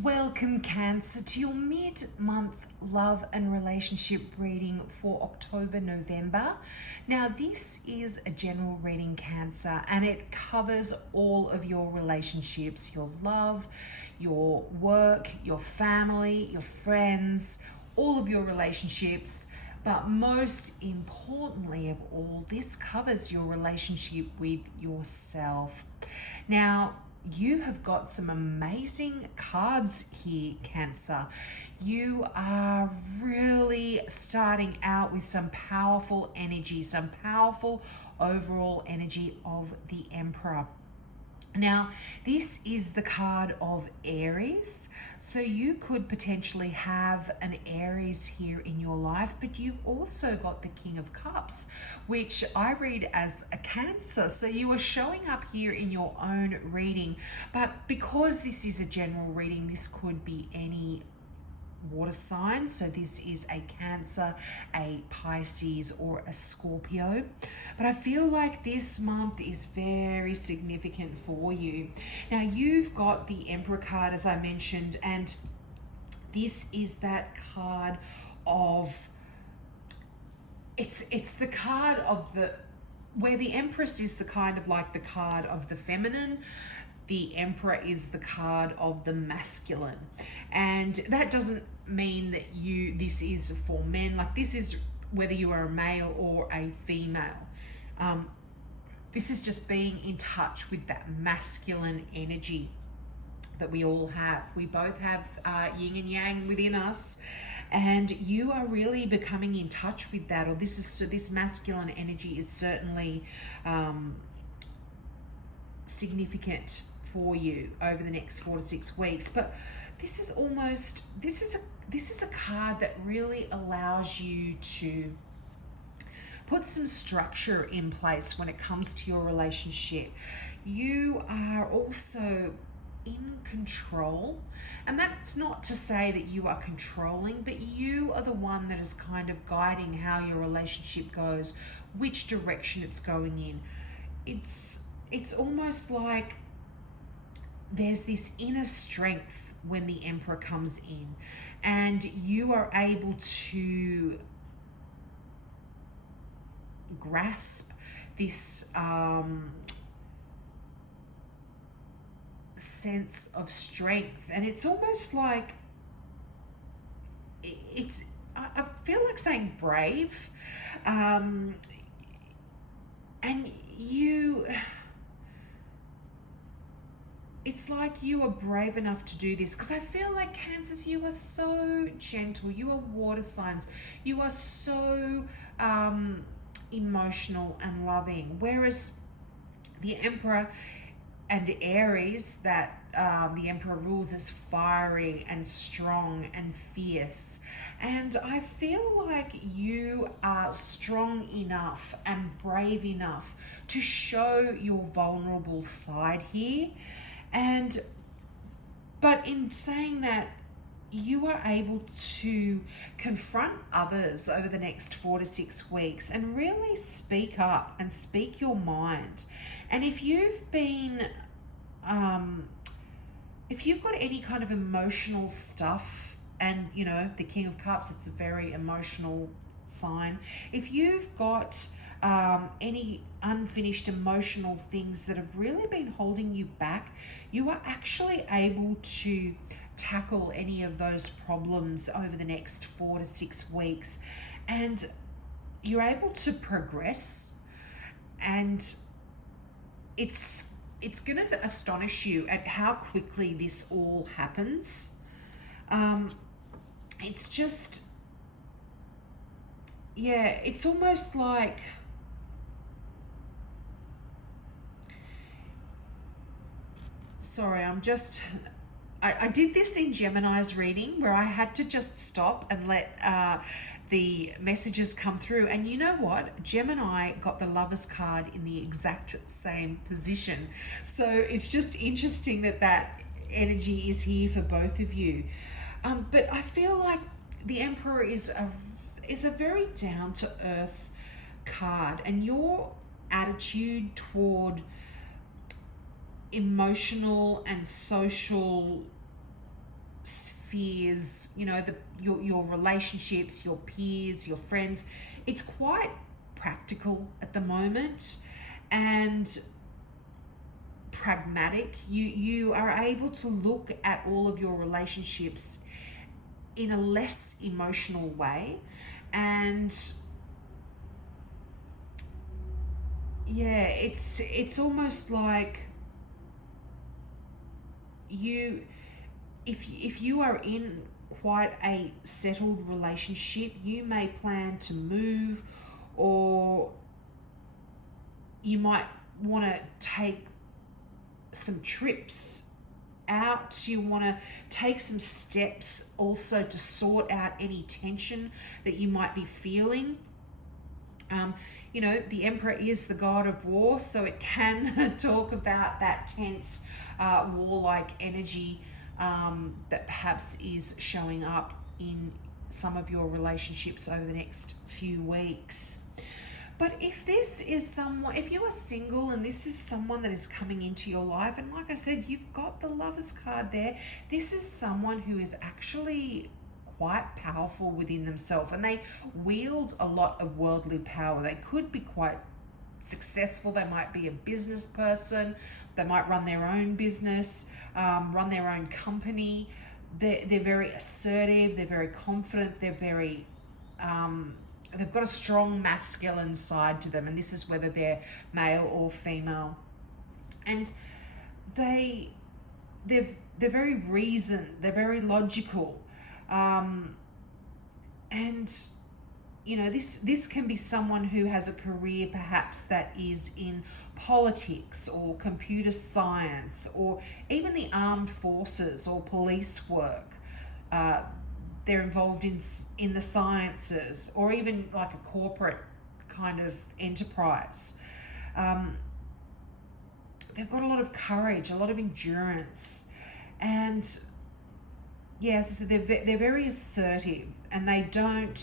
Welcome, Cancer, to your mid-month love and relationship reading for October-November. Now, this is a general reading, Cancer, and it covers all of your relationships, your love, your work, your family, your friends, all of your relationships. But most importantly of all, this covers your relationship with yourself. Now, you have got some amazing cards here, Cancer. You are really starting out with some powerful energy, some powerful overall energy of the Emperor. Now, this is the card of Aries, so you could potentially have an Aries here in your life, but you've also got the King of Cups, which I read as a Cancer. So you are showing up here in your own reading, but because this is a general reading, this could be any water sign. So this is a Cancer, a Pisces, or a Scorpio. But I feel like this month is very significant for you. Now, you've got the Emperor card, as I mentioned, and this is that card of it's the card of the where the Empress is the kind of like the card of the feminine. The Emperor is the card of the masculine, and that doesn't mean that this is for men. Like, this is whether you are a male or a female. This is just being in touch with that masculine energy that we all have. We both have yin and yang within us, and you are really becoming in touch with that. Or this masculine energy is certainly significant for you over the next 4 to 6 weeks. But this is a card that really allows you to put some structure in place when it comes to your relationship. You are also in control, and that's not to say that you are controlling, but you are the one that is kind of guiding how your relationship goes, which direction it's going in. It's almost like there's this inner strength when the Emperor comes in, and you are able to grasp this sense of strength. And it's almost like I feel like saying brave, and it's like you are brave enough to do this, because I feel like, Cancers, you are so gentle. You are water signs. You are so emotional and loving. Whereas the Emperor and Aries, that the Emperor rules, is fiery and strong and fierce. And I feel like you are strong enough and brave enough to show your vulnerable side here. But in saying that, you are able to confront others over the next 4 to 6 weeks and really speak up and speak your mind. And if you've got any kind of emotional stuff, and the King of Cups, it's a very emotional sign. If you've got any unfinished emotional things that have really been holding you back, you are actually able to tackle any of those problems over the next 4 to 6 weeks, and you're able to progress. And it's going to astonish you at how quickly this all happens. It's just, it's almost like I did this in Gemini's reading where I had to just stop and let the messages come through. And you know what? Gemini got the Lovers card in the exact same position. So it's just interesting that energy is here for both of you. But I feel like the Emperor is a very down-to-earth card, and your attitude toward emotional and social fears, you know, your relationships, your peers, your friends. It's quite practical at the moment and pragmatic. You are able to look at all of your relationships in a less emotional way, and yeah, it's almost like you, if you are in quite a settled relationship, you may plan to move, or you might want to take some trips out. You want to take some steps also to sort out any tension that you might be feeling. You know, the Emperor is the god of war, so it can talk about that tense, warlike energy that perhaps is showing up in some of your relationships over the next few weeks. But if this is someone, if you are single and this is someone that is coming into your life, and like I said, you've got the Lovers card there, this is someone who is actually quite powerful within themselves, and they wield a lot of worldly power. They could be quite successful. They might be a business person. They might run their own business, run their own company. They're very assertive. They're very confident. They're very they've got a strong masculine side to them, and this is whether they're male or female. And they're very reasoned. They're very logical. And you know, this can be someone who has a career perhaps that is in politics or computer science or even the armed forces or police work. They're involved in the sciences, or even like a corporate kind of enterprise. They've got a lot of courage, a lot of endurance, and yes, they're very assertive, and they don't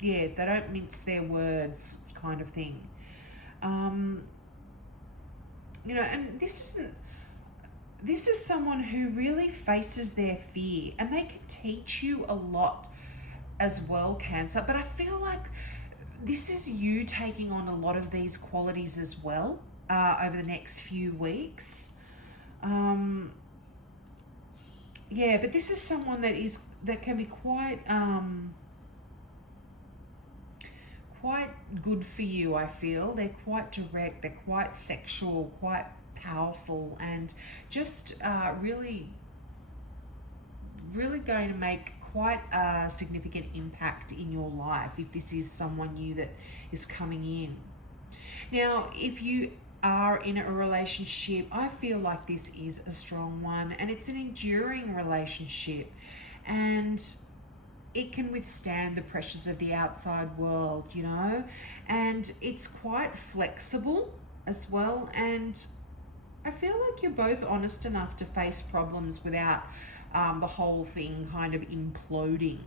mince their words, kind of thing. You know, and this is someone who really faces their fear, and they can teach you a lot as well, Cancer. But I feel like this is you taking on a lot of these qualities as well over the next few weeks. Yeah, but this is someone that can be quite good for you, I feel. They're quite direct, they're quite sexual, quite powerful, and just really going to make quite a significant impact in your life if this is someone new that is coming in. Now, if you are in a relationship, I feel like this is a strong one, and it's an enduring relationship, and it can withstand the pressures of the outside world, you know, and it's quite flexible as well. And I feel like you're both honest enough to face problems without the whole thing kind of imploding.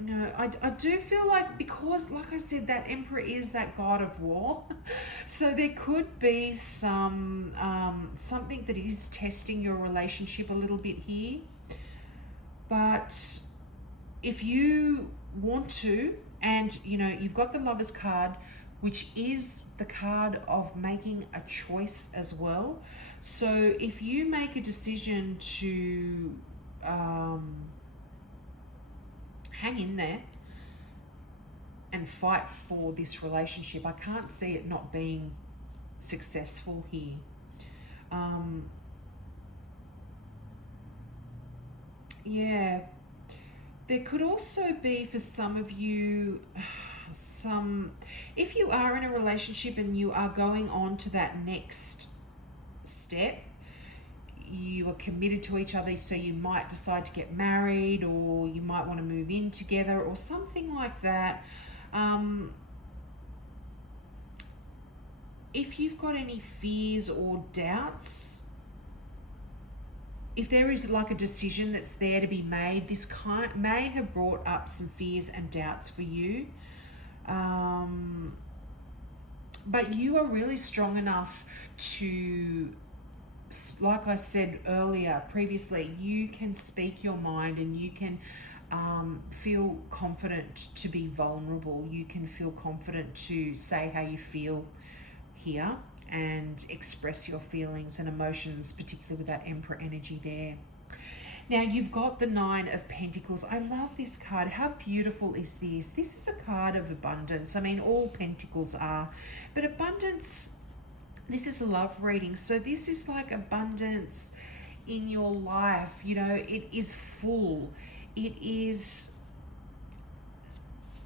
You know, I do feel like, because like I said, that Emperor is that god of war, so there could be some something that is testing your relationship a little bit here. But if you want to, and you know, you've got the Lovers card, which is the card of making a choice as well. So if you make a decision to hang in there and fight for this relationship, I can't see it not being successful here. Yeah, there could also be for some of you if you are in a relationship and you are going on to that next step, you are committed to each other, so you might decide to get married, or you might want to move in together or something like that. If you've got any fears or doubts, if there is like a decision that's there to be made, this may have brought up some fears and doubts for you. but you are really strong enough to, like I said earlier, previously, you can speak your mind, and you can feel confident to be vulnerable. You can feel confident to say how you feel here and express your feelings and emotions, particularly with that Emperor energy there. Now you've got the Nine of Pentacles. I love this card. How beautiful is this? This is a card of abundance. I mean, all pentacles are, but abundance, this is a love reading. So this is like abundance in your life. You know, it is full. It is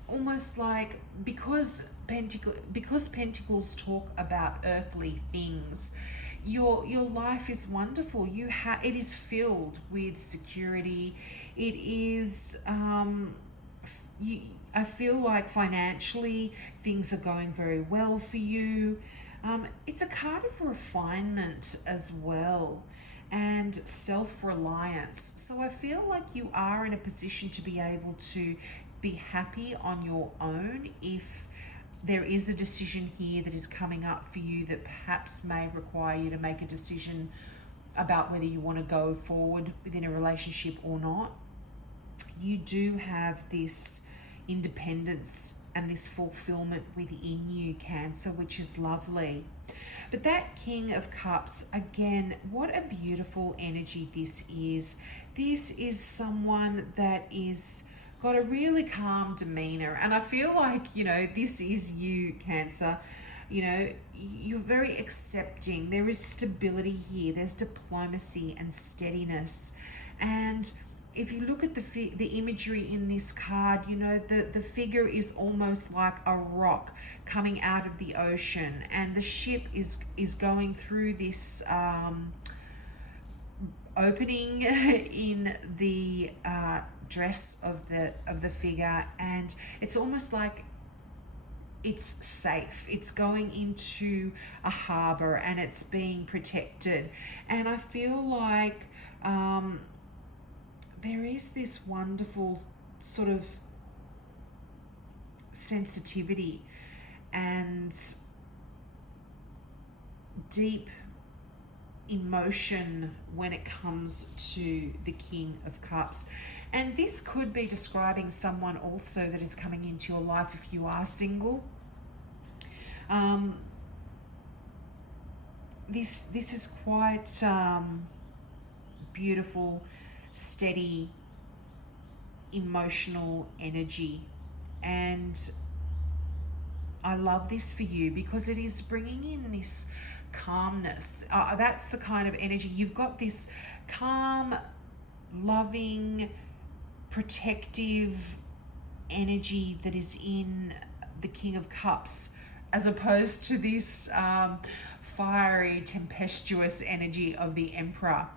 almost like, because pentacles talk about earthly things, your life is wonderful. It is filled with security. It is I feel like financially things are going very well for you. It's a card of refinement as well, and self-reliance. So I feel like you are in a position to be able to be happy on your own if there is a decision here that is coming up for you that perhaps may require you to make a decision about whether you want to go forward within a relationship or not. You do have this independence and this fulfillment within you, Cancer, which is lovely. But that King of Cups, again, what a beautiful energy this is. This is someone that is got a really calm demeanor, and I feel like, you know, this is you, Cancer. You know, you're very accepting. There is stability here. There's diplomacy and steadiness. And if you look at the imagery in this card, you know, the figure is almost like a rock coming out of the ocean, and the ship is going through this opening in the dress of the figure, and it's almost like it's safe. It's going into a harbor and it's being protected. And I feel like there is this wonderful sort of sensitivity and deep emotion when it comes to the King of Cups. And this could be describing someone also that is coming into your life if you are single. This is quite beautiful, steady, emotional energy. And I love this for you because it is bringing in this calmness. That's the kind of energy. You've got this calm, loving, protective energy that is in the King of Cups, as opposed to this fiery, tempestuous energy of the Emperor.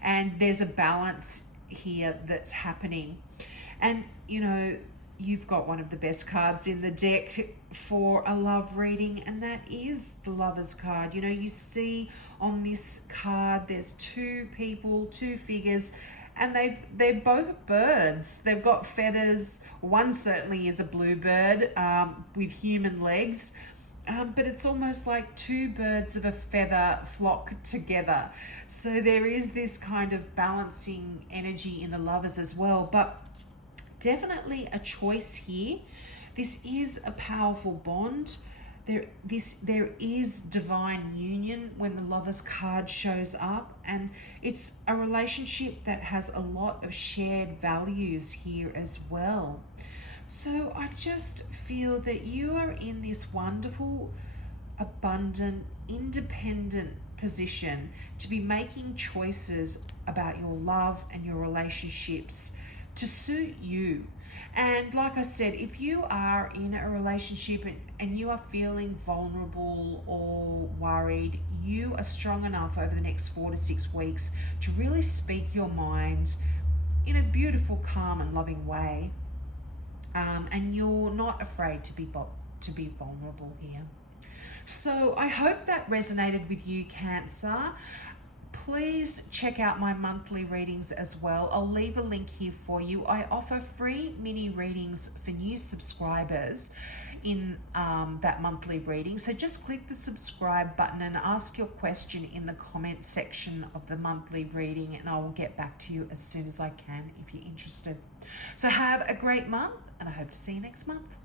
And there's a balance here that's happening. And, you know, you've got one of the best cards in the deck for a love reading, and that is the Lover's card. You know, you see on this card there's two people, two figures, and they're both birds. They've got feathers. One certainly is a bluebird with human legs, but it's almost like two birds of a feather flock together. So there is this kind of balancing energy in the Lovers as well, but definitely a choice here. This is a powerful bond. There is divine union when the Lover's card shows up, and it's a relationship that has a lot of shared values here as well. So I just feel that you are in this wonderful, abundant, independent position to be making choices about your love and your relationships to suit you. And like I said, if you are in a relationship and you are feeling vulnerable or worried, you are strong enough over the next 4 to 6 weeks to really speak your mind in a beautiful, calm and loving way. And you're not afraid to be vulnerable here. So I hope that resonated with you, Cancer. Please check out my monthly readings as well. I'll leave a link here for you. I offer free mini readings for new subscribers. in that monthly reading. So just click the subscribe button and ask your question in the comment section of the monthly reading, and I will get back to you as soon as I can if you're interested. So have a great month, and I hope to see you next month.